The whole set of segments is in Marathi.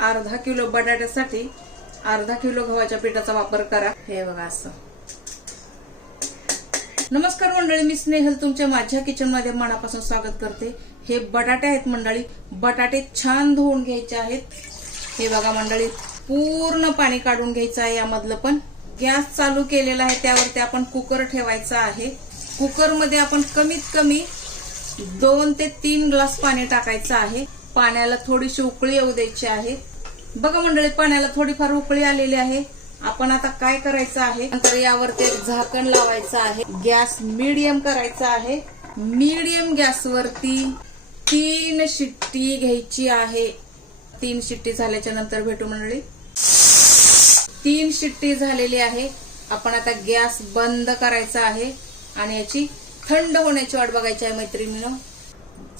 अर्धा किलो बटाट्यासाठी अर्धा किलो गव्हाच्या पिठाचा वापर करा। हे बघा असं। नमस्कार मंडळी, मी स्नेहल तुमच्या माझ्या किचन मध्ये मनापासून स्वागत करते। हे बटाटे आहेत मंडळी, बटाटे छान धुवून घ्यायचे आहेत। हे बघा मंडळी, पूर्ण पाणी काढून घ्यायचं आहे यामधलं। पण गॅस चालू केलेला आहे, त्यावरती आपण कुकर ठेवायचा आहे। कुकर मध्ये आपण कमीत कमी 2 ते 3 ग्लास पाणी टाकायचं आहे। पाण्याला थोडीशी उकळी येऊ द्यायची आहे। बघा मंडळी, पाण्याला थोडीफार उकळी आलेली आहे। आपण आता काय करायचं आहे, नंतर यावरती एक झाकण लावायचं आहे। गॅस मीडियम करायचा आहे। मीडियम गॅसवरती 3 शिट्टी घ्यायची आहे। 3 शिट्टी झाल्याच्या नंतर भेटू मंडळी। 3 शिट्टी झालेली आहे। आपण आता गॅस बंद करायचा आहे आणि याची थंड होण्याची वाट बघायची आहे मैत्रिणींनो।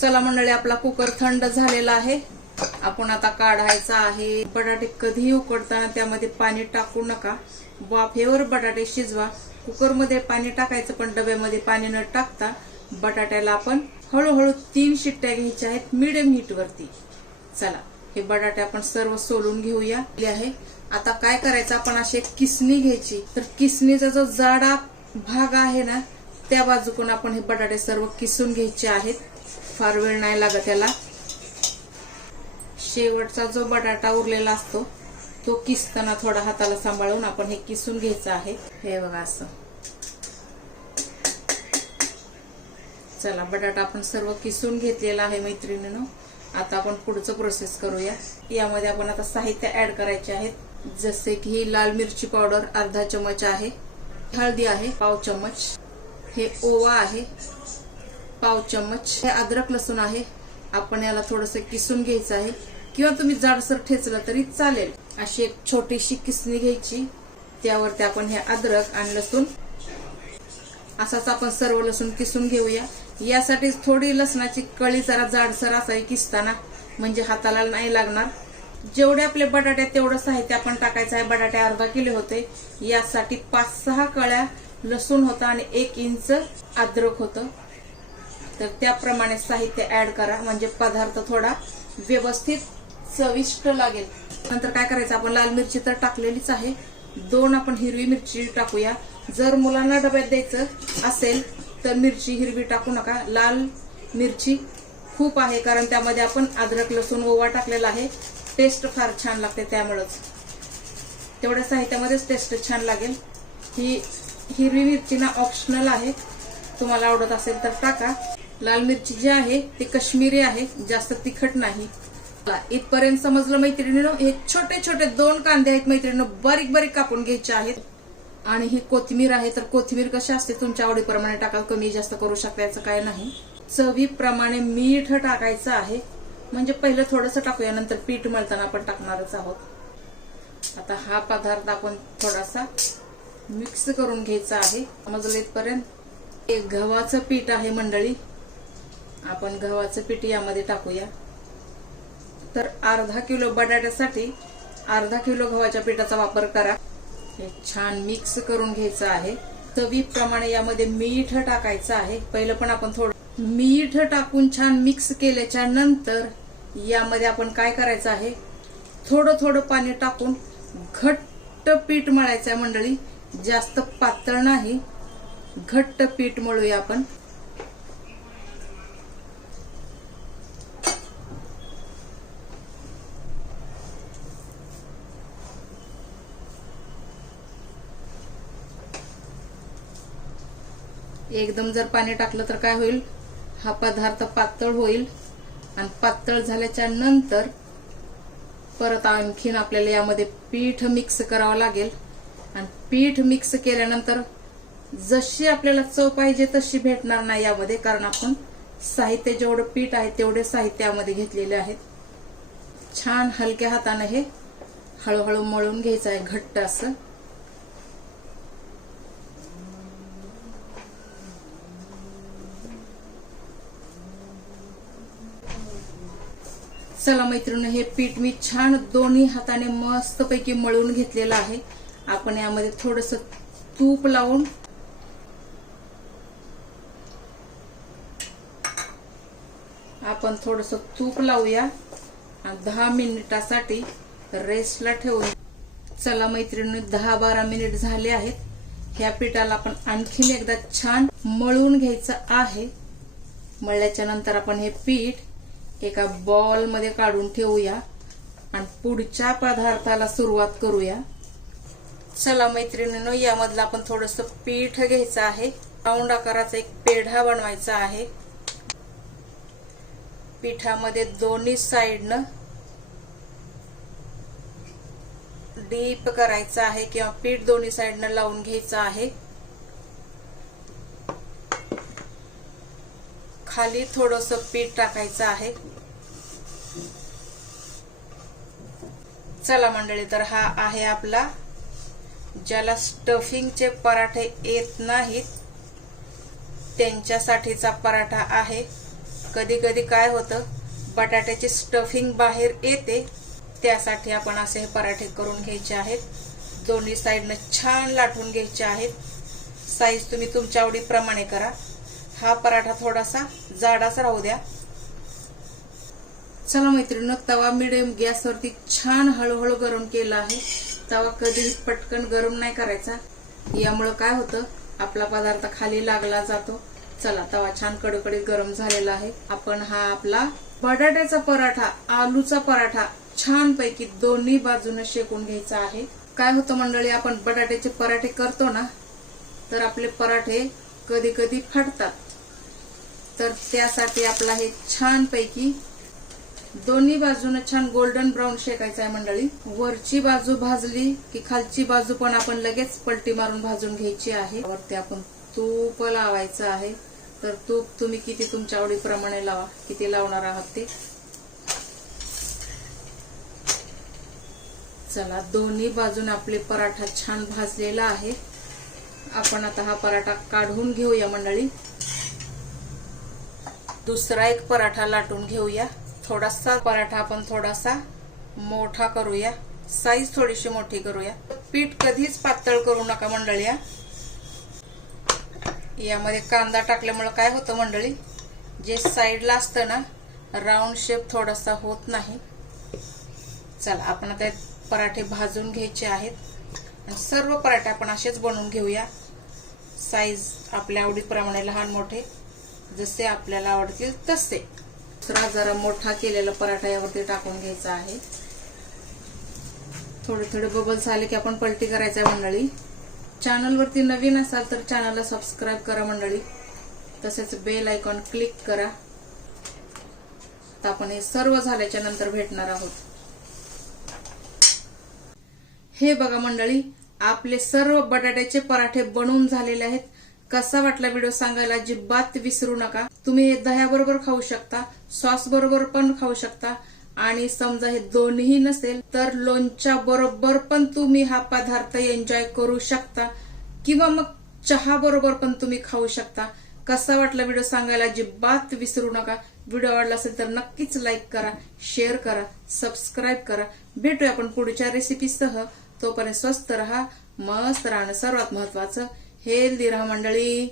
चला मंडळी, आपला कुकर थंड झालेला आहे। आपण आता काढायचा आहे। बटाटे कधीही उकडताना त्यामध्ये पाणी टाकू नका, वाफेवर बटाटे शिजवा। कुकर मध्ये पाणी टाकायचं, पण डब्यामध्ये पाणी न टाकता बटाट्याला आपण हळूहळू 3 शिट्ट्या घ्यायच्या आहेत मीडियम हीट वरती। चला, हे बटाटे आपण सर्व सोलून घेऊया आहे। आता काय करायचं, आपण अशी किसणी घ्यायची। तर किसणीचा जो जाडा भाग आहे ना, त्या बाजूकडून आपण हे बटाटे सर्व किसून घ्यायचे आहेत। फार वेळ नाही लागत त्याला। शेवटचा जो बटाटा उरलेला असतो तो किसताना थोडा हाताला सांभाळून आपण हे किसून घ्यायचं आहे। हे बघा असं। चला, बटाटा आपण सर्व किसून घेतलेला आहे मैत्रिणींनो। आता आपण पुढचं प्रोसेस करूया। यामध्ये आपण आता साहित्य ऍड करायचे आहेत, जसे की लाल मिरची पावडर अर्धा चमच आहे, हळदी आहे पाव चमच, हे ओवा आहे पाव चमच, हे अद्रक लसूण आहे। आपण याला थोडंसं किसून घ्यायचं आहे, किंवा तुम्ही जाडसर ठेचलं तरी चालेल। अशी एक छोटीशी किसणी घ्यायची, त्यावरती आपण हे अद्रक आणि लसूण असाच आपण सर्व लसूण किसून घेऊया। यासाठी थोडी लसणाची कळी जरा जाडसर असावी किसताना, म्हणजे हाताला नाही लागणार। जेवढे आपले बटाटे तेवढं साहित्य आपण टाकायचं आहे। बटाटे अर्धा किलो होते, यासाठी 5-6 कळ्या लसूण होता आणि 1 इंच अद्रक होतं। तर त्याप्रमाणे साहित्य ऍड करा, म्हणजे पदार्थ थोडा व्यवस्थित चविष्ट लागेल। नंतर काय करायचं, आपण लाल मिरची तर टाकलेलीच आहे, 2 आपण हिरवी मिरची टाकूया। जर मुलांना डब्यात द्यायचं असेल तर मिरची हिरवी टाकू नका, लाल मिरची खूप आहे, कारण त्यामध्ये आपण अद्रक लसूण ओवा टाकलेला आहे। टेस्ट फार छान लागते, त्यामुळेच तेवढ्या साहित्यामध्येच टेस्ट छान लागेल। ही हिरवी मिरची ना ऑप्शनल आहे, तुम्हाला आवडत असेल तर टाका। लाल मिरची जी आहे ती काश्मीरी आहे, जास्त तिखट नाही। इथपर्यंत समजलं मैत्रिणींनो। हे छोटे छोटे 2 कांदे आहेत मैत्रिणींनो, बारीक बारीक कापून घ्यायचे आहेत। आणि ही कोथिंबीर आहे, तर कोथिंबीर कशी असते तुमच्या आवडीप्रमाणे टाका, कमी जास्त करू शकता, याचं काय नाही। चवीप्रमाणे मीठ टाकायचं आहे, म्हणजे पहिलं थोडंसं टाकूया, नंतर पीठ मळताना आपण टाकणारच आहोत। आता हा पदार्थ आपण थोडासा मिक्स करून घ्यायचा आहे। समजलं इथपर्यंत? हे गव्हाचं पीठ आहे मंडळी, आपण गव्हाचं पीठ यामध्ये टाकूया। तर अर्धा किलो बटाट्यासाठी अर्धा किलो गव्हाच्या पिठाचा वापर करा। हे छान मिक्स करून घ्यायचं आहे। चवीप्रमाणे यामध्ये मीठ टाकायचं आहे। पहिलं पण आपण थोडं मीठ टाकून छान मिक्स केल्याच्या नंतर यामध्ये आपण काय करायचं आहे, थोडं थोडं पाणी टाकून घट्ट पीठ मळायचं आहे मंडळी, जास्त पातळ नाही, घट्ट पीठ मळूया आपण। एकदम जर पाणी टाकलं तर काय होईल, हा पदार्थ पातळ होईल, आणि पातळ झाल्याच्या नंतर परत आणखीन आपल्याला यामध्ये पीठ मिक्स करावं लागेल। आणि पीठ मिक्स केल्यानंतर जशी आपल्याला चव पाहिजे तशी भेटणार नाही यामध्ये, कारण आपण साहित्य जेवढं पीठ आहे तेवढे साहित्य यामध्ये घेतलेले आहेत। छान हलक्या हाताने हे हळूहळू मळून घ्यायचं आहे, घट्ट असं। चला मैत्रिणी, हे पीठ मी छान दोन्ही हाताने मस्तपैकी मळून घेतलेलं आहे। आपण यामध्ये थोडंसं तूप लावून आपण थोडंसं तूप लावूया आणि 10 मिनिटासाठी रेस्टला ठेवून. चला मैत्रिणी, 10-12 मिनिट झाले आहेत. ह्या पिठाला आपण आणखीन एकदा छान मळून घ्यायचं आहे. मळल्याच्या नंतर आपण हे पीठ एका बॉल मध्ये काढून ठेवूया आणि पुढच्या पदार्थाला सुरुवात करूया. चला मैत्रिणींनो, यामधलं आपण थोडंसं पीठ घ्यायचं आहे. राऊंड आकाराचा एक पेढा बनवायचा आहे. पिठामध्ये दोन्ही साइडनं डीप करायचं आहे किंवा पीठ दोन्ही साइडनं लावून घ्यायचं आहे. खाली थोडंसं पीठ टाकायचं आहे. चला मंडळी, तर हा आहे आपला, ज्याला स्टफिंगचे पराठे येत नाहीत त्यांच्यासाठीचा पराठा आहे. कधी कधी काय होतं, बटाट्याची स्टफिंग बाहेर येते, त्यासाठी आपण असे हे पराठे करून घ्यायचे आहेत. दोन्ही साइडनं छान लाटून घ्यायचे आहेत. साईज तुम्ही तुमच्या आवडीप्रमाणे करा. हा पराठा थोडासा जाडाच राहू द्या. चला मैत्रिणींनो, तवा मिडियम गॅसवरती छान हळूहळू गरम केला आहे. तवा कधीही पटकन गरम नाही करायचा, यामुळे काय होतं, आपला पदार्थ खाली लागला जातो. चला, तवा छान कडकडीत गरम झालेला आहे. आपण हा आपला बटाट्याचा पराठा, आलूचा पराठा छान पैकी दोन्ही बाजूने शेकून घ्यायचा आहे. काय होतं मंडळी, आपण बटाट्याचे पराठे करतो ना, तर आपले पराठे कधी कधी फाटतात. तर त्यासाठी आपला हे छान पैकी दोन्ही बाजूने छान गोल्डन ब्राऊन शेकायचा आहे मंडळी. वरची बाजू भाजली की खालची बाजू पण आपण लगेच पलटी मारून भाजून घ्यायची आहे. वरती आपण तूप लावायचं आहे. तर तूप तुम्ही किती तुमच्या आवडीप्रमाणे लावा, किती लावणार आहात ते. चला, दोन्ही बाजून आपले पराठा छान भाजलेला आहे. आपण आता हा पराठा काढून घेऊया मंडळी. दुसरा एक पराठा लाटून घेऊया. थोडासा पराठा आपण थोडासा मोठा करूया, साईज थोडीशी मोठी करूया. पीठ कधीच पातळ करू नका मंडळी. यामध्ये कांदा टाकल्यामुळे काय होतं मंडळी, जे साईडला असतं ना, राऊंड शेप थोडासा होत नाही. चला, आपण आता पराठे भाजून घ्यायचे आहेत आणि सर्व पराठे आपण असेच बनवून घेऊया. साईज आपल्या आवडीप्रमाणे लहान मोठे जसे आपल्याला आवडतील तसे. दुसरा जरा मोठा केलेला पराठा यावरती टाकून घ्यायचा आहे. थोडे थोडे बबल्स आले की आपण पलटी करायचा आहे मंडळी. चॅनलवरती नवीन असाल तर चॅनलला सबस्क्राईब करा मंडळी. तसेच बेल आयकॉन क्लिक करा. तर आपण हे सर्व झाल्याच्या नंतर भेटणार आहोत. हे बघा मंडळी, आपले सर्व बटाट्याचे पराठे बनवून झालेले आहेत. कसा वाटला व्हिडिओ सांगायला अजिबात विसरू नका. तुम्ही हे दह्याबरोबर खाऊ शकता, सॉस बरोबर पण खाऊ शकता, आणि समजा हे दोन्ही नसेल तर लोणच्या बरोबर पण तुम्ही हा पदार्थ एन्जॉय करू शकता, किंवा मग चहा बरोबर पण तुम्ही खाऊ शकता. कसा वाटला व्हिडिओ सांगायला अजिबात विसरू नका. व्हिडिओ आवडला असेल तर नक्कीच लाईक करा, शेअर करा, सबस्क्राईब करा. भेटूया आपण पुढच्या रेसिपीसह. तोपर्यंत स्वस्त रहा, मस्त राहा, सर्वात महत्वाचं हेल्दी रहा मंडळी.